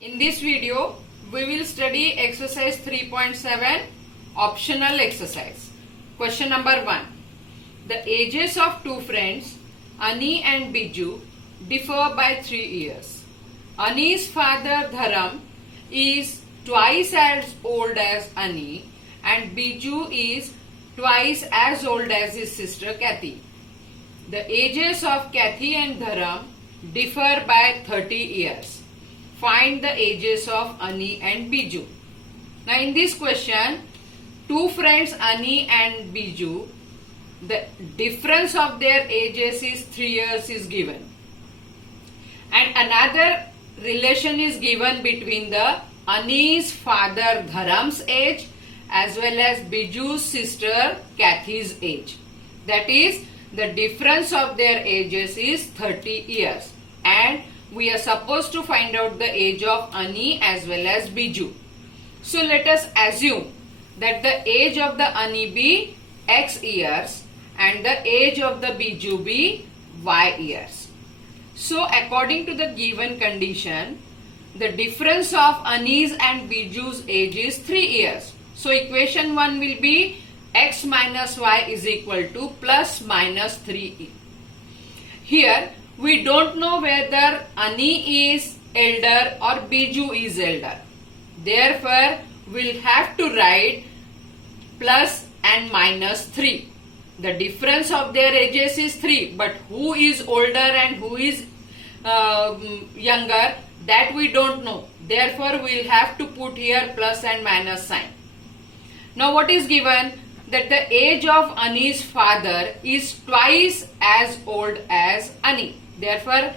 In this video, we will study exercise 3.7 optional exercise. Question number 1. The ages of two friends, Ani and Biju, differ by 3 years. Ani's father Dharam is twice as old as Ani and Biju is twice as old as his sister Kathy. The ages of Kathy and Dharam differ by 30 years. Find the ages of Ani and Biju. Now in this question, two friends Ani and Biju, the difference of their ages is 3 years is given. And another relation is given between the Ani's father Dharam's age as well as Biju's sister Kathy's age. That is, the difference of their ages is 30 years. And we are supposed to find out the age of Ani as well as Biju. So let us assume that the age of the Ani be X years and the age of the Biju be Y years. So according to the given condition, the difference of Ani's and Biju's age is 3 years. So equation 1 will be X minus Y is equal to plus minus 3. Here we don't know whether Ani is elder or Biju is elder. Therefore, we'll have to write plus and minus 3. The difference of their ages is 3, but who is older and who is younger, that we don't know. Therefore, we'll have to put here plus and minus sign. Now, what is given? That the age of Ani's father is twice as old as Ani. Therefore,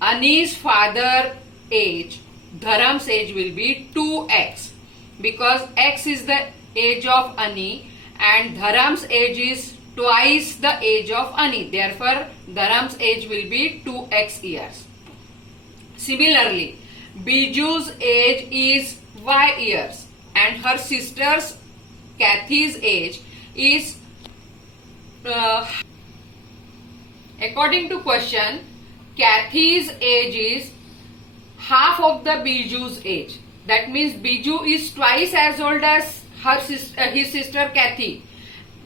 Ani's father age, Dharam's age will be 2x because x is the age of Ani and Dharam's age is twice the age of Ani. Therefore, Dharam's age will be 2x years. Similarly, Biju's age is y years and her sister's Kathy's age is according to question, Kathy's age is half of the Biju's age. That means Biju is twice as old as his sister Kathy.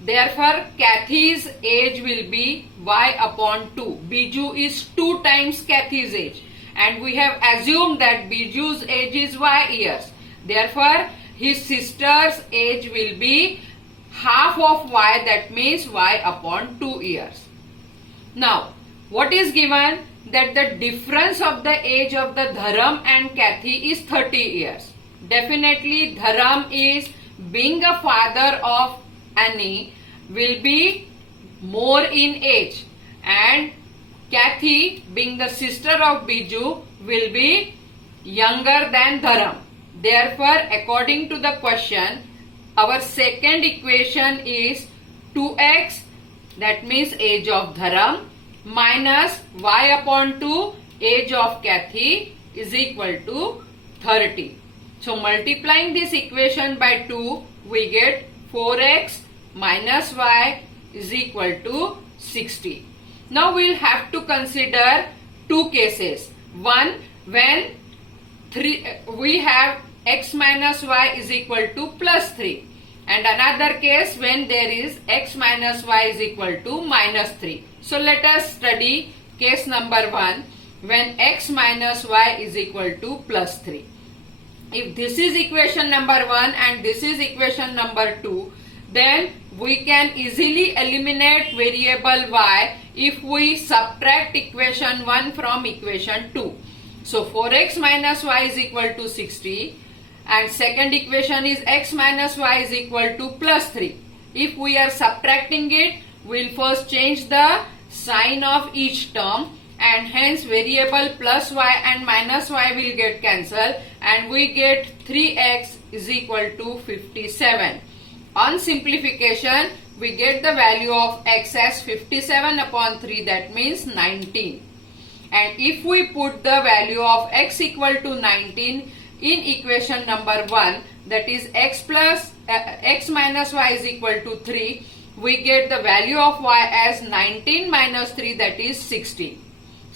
Therefore, Kathy's age will be y upon 2. Biju is 2 times Kathy's age. And we have assumed that Biju's age is y years. Therefore, his sister's age will be half of y, that means y upon 2 years. Now, what is given? That the difference of the age of the Dharam and Kathy is 30 years. Definitely Dharam is, being a father of Ani, will be more in age and Kathy, being the sister of Biju, will be younger than Dharam. Therefore, according to the question, our second equation is 2x, that means age of Dharam, minus y upon 2 age of Kathy is equal to 30. So multiplying this equation by 2, we get 4x minus y is equal to 60. Now we will have to consider two cases. One, when we have x minus y is equal to plus 3. And another case when there is x minus y is equal to minus 3. So let us study case number 1 when x minus y is equal to plus 3. If this is equation number 1 and this is equation number 2, then we can easily eliminate variable y if we subtract equation 1 from equation 2. So 4x minus y is equal to 60 and second equation is x minus y is equal to plus 3. If we are subtracting it, we will first change the sign of each term and hence variable plus y and minus y will get cancelled and we get 3x is equal to 57. On simplification, we get the value of x as 57 upon 3, that means 19. And if we put the value of x equal to 19 in equation number 1, that is x minus y is equal to 3, we get the value of y as 19 minus 3, that is 16.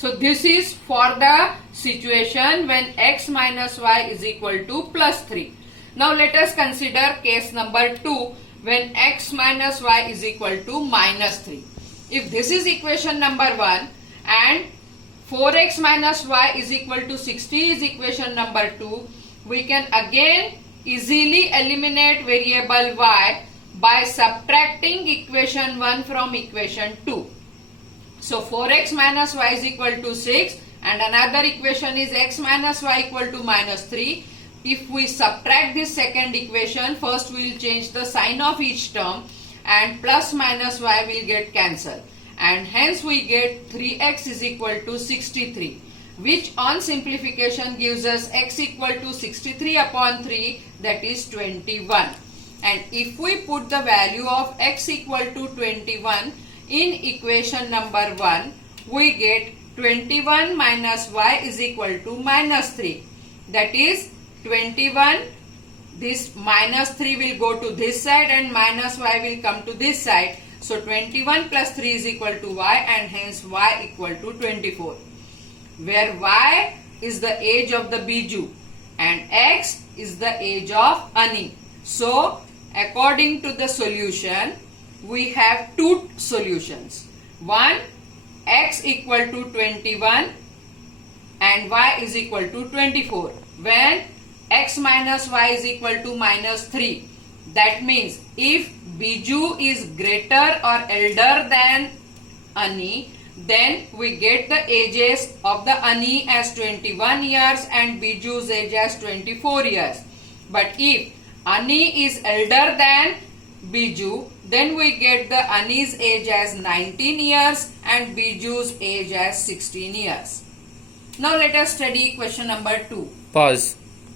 So this is for the situation when x minus y is equal to plus 3. Now let us consider case number 2 when x minus y is equal to minus 3. If this is equation number 1 and 4x minus y is equal to 60 is equation number 2, we can again easily eliminate variable y by subtracting equation 1 from equation 2. So 4x minus y is equal to 6 and another equation is x minus y equal to minus 3. If we subtract this second equation, first we will change the sign of each term and plus minus y will get cancelled. And hence we get 3x is equal to 63, which on simplification gives us x equal to 63 upon 3, that is 21. And if we put the value of x equal to 21 in equation number 1, we get 21 minus y is equal to minus 3. That is 21, this minus 3 will go to this side and minus y will come to this side. So 21 plus 3 is equal to y and hence y equal to 24. Where y is the age of the Biju and x is the age of Ani. So according to the solution, we have two solutions. One, x equal to 21 and y is equal to 24. When x minus y is equal to minus 3, that means if Biju is greater or elder than Ani, then we get the ages of the Ani as 21 years and Biju's age as 24 years. But if Ani is elder than Biju, then we get the Ani's age as 19 years and Biju's age as 16 years. Now let us study question number 2. Pause.